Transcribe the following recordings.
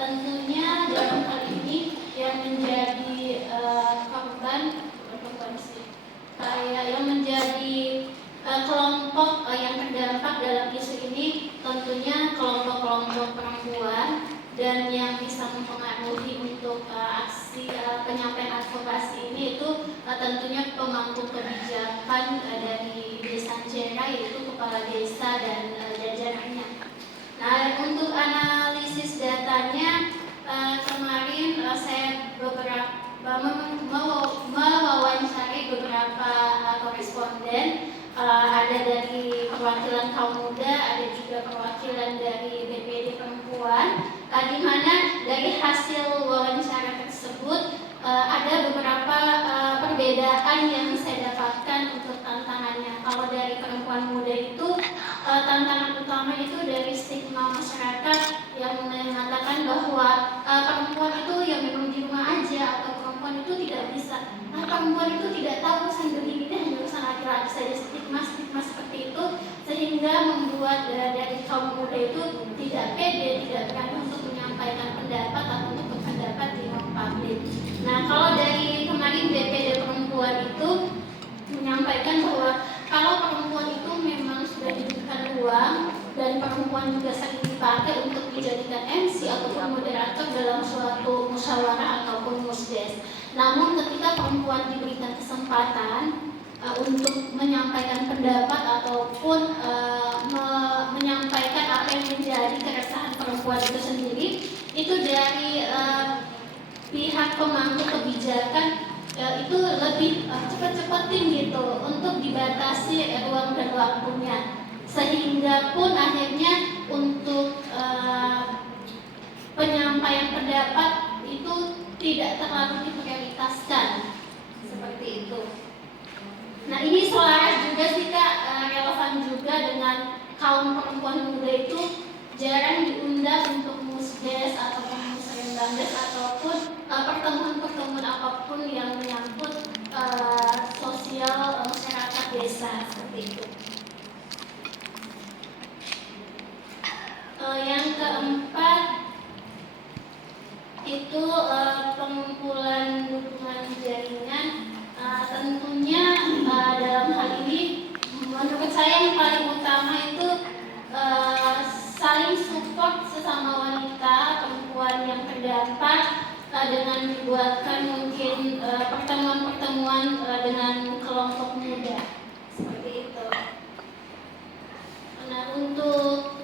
tentunya dalam hal ini yang menjadi yang menjadi kelompok yang terdampak dalam isu ini tentunya kelompok-kelompok perempuan, dan yang bisa mempengaruhi untuk aksi penyampaian advokasi ini itu tentunya pemangku kebijakan dari Desa Cera, yaitu kepala desa dan jajarannya. Nah, untuk analisis datanya kemarin saya mewawancari beberapa koresponden, ada dari perwakilan kaum muda, ada juga perwakilan dari BPD perempuan, di mana dari hasil wawancara tersebut ada beberapa perbedaan yang saya dapatkan untuk tantangannya. Kalau dari perempuan muda itu tantangan utama itu dari stigma masyarakat yang mengatakan bahwa perempuan itu yang memang di rumah aja, atau perempuan itu tidak bisa, perempuan itu tidak tahu urusan begini, hanya urusan laki-laki saja. Stigma seperti itu sehingga membuat dari kaum muda itu tidak pede, tidak berani untuk menyampaikan pendapat atau untuk berpendapat di ruang publik. Nah, kalau dari kemarin BPD perempuan itu menyampaikan bahwa kalau perempuan itu memang sudah diberikan ruang, dan perempuan juga sering dipakai untuk dijadikan MC ataupun moderator dalam suatu musyawarah ataupun musdes. Namun ketika perempuan diberikan kesempatan untuk menyampaikan pendapat ataupun menyampaikan apa yang menjadi keresahan perempuan itu sendiri, itu dari pihak pemangku kebijakan itu lebih cepat-cepatin gitu untuk dibatasi ruang dan waktunya, sehingga pun akhirnya untuk penyampaian pendapat itu tidak terlalu diprioritaskan seperti itu. Nah, ini selaras juga sih Kak, relevan juga dengan kaum perempuan muda itu jarang diundang untuk musdes ataupun musrenbangdes ataupun pertemuan-pertemuan apapun yang menyangkut sosial masyarakat desa seperti itu. Yang keempat itu pengumpulan dukungan jaringan. Tentunya dalam hal ini menurut saya yang paling utama itu saling support sesama wanita perempuan yang terdampak dengan dibuatkan mungkin pertemuan-pertemuan dengan kelompok muda seperti itu. Nah, untuk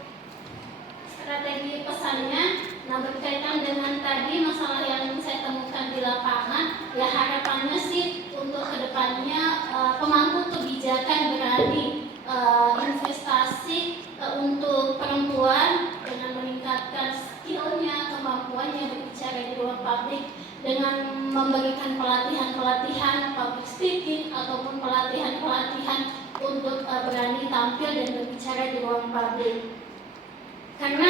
strategi pesannya, berkaitan dengan tadi masalah yang saya temukan di lapangan, ya harapannya sih untuk kedepannya pemangku kebijakan berani investasi untuk perempuan dengan meningkatkan skillnya, kemampuannya berbicara di ruang publik dengan memberikan pelatihan-pelatihan public speaking ataupun pelatihan-pelatihan untuk berani tampil dan berbicara di ruang publik. Karena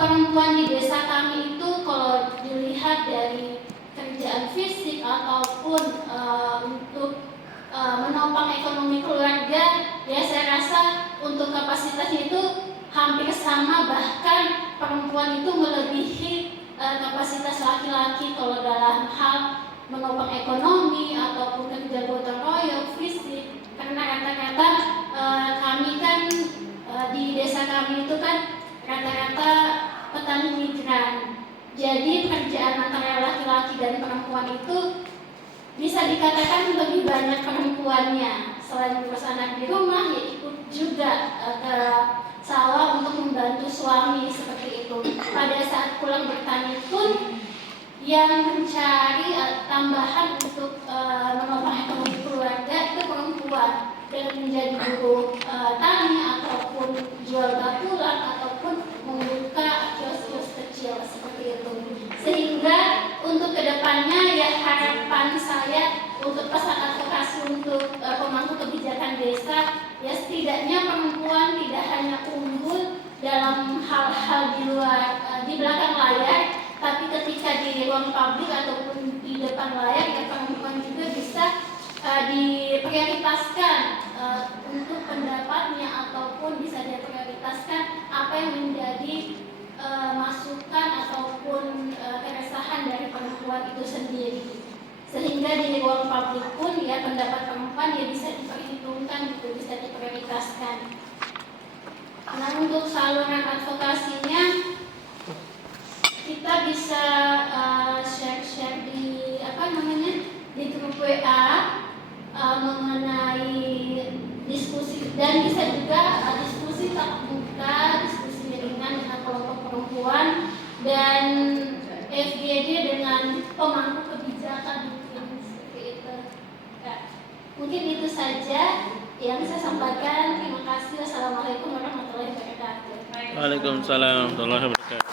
perempuan di desa kami itu kalau dilihat dari kerjaan fisik ataupun untuk menopang ekonomi keluarga, ya saya rasa untuk kapasitasnya itu hampir sama, bahkan perempuan itu melebihi kapasitas laki-laki kalau dalam hal menopang ekonomi ataupun kerja gotong royong fisik. Karena rata-rata kami kan di desa kami itu kan rata-rata petani migran. Jadi pekerjaan antara laki-laki dan perempuan itu bisa dikatakan lebih banyak perempuannya. Selain ngurus anak di rumah, ya ikut juga ke sawah untuk membantu suami seperti itu. Pada saat pulang bertani pun yang mencari tambahan untuk menopang ekonomi keluarga itu perempuan, dengan menjadi buruh tani ataupun jual bakulan ataupun membuka kios-kios kecil seperti itu. Sehingga untuk kedepannya ya harapan saya untuk pesan advokasi untuk pemangku kebijakan desa, ya setidaknya perempuan tidak hanya unggul dalam hal-hal di luar di belakang layar, tapi ketika di ruang publik ataupun di depan layar, ya perempuan juga bisa diprioritaskan untuk pendapatnya ataupun bisa diprioritaskan apa yang menjadi masukan ataupun itu sendiri, sehingga di ruang publik pun ya pendapat perempuan ya bisa diperhitungkan gitu, bisa diprioritaskan. Nah, untuk saluran advokasinya kita bisa share di di grup WA mengenai diskusi, dan bisa juga diskusi tatap muka, diskusi ringan dengan kelompok perempuan dan FGD dengan pemangku kebijakan, mungkin seperti itu. Ya, mungkin itu saja yang saya sampaikan. Terima kasih. Wassalamualaikum warahmatullahi wabarakatuh. Waalaikumsalam warahmatullahi wabarakatuh.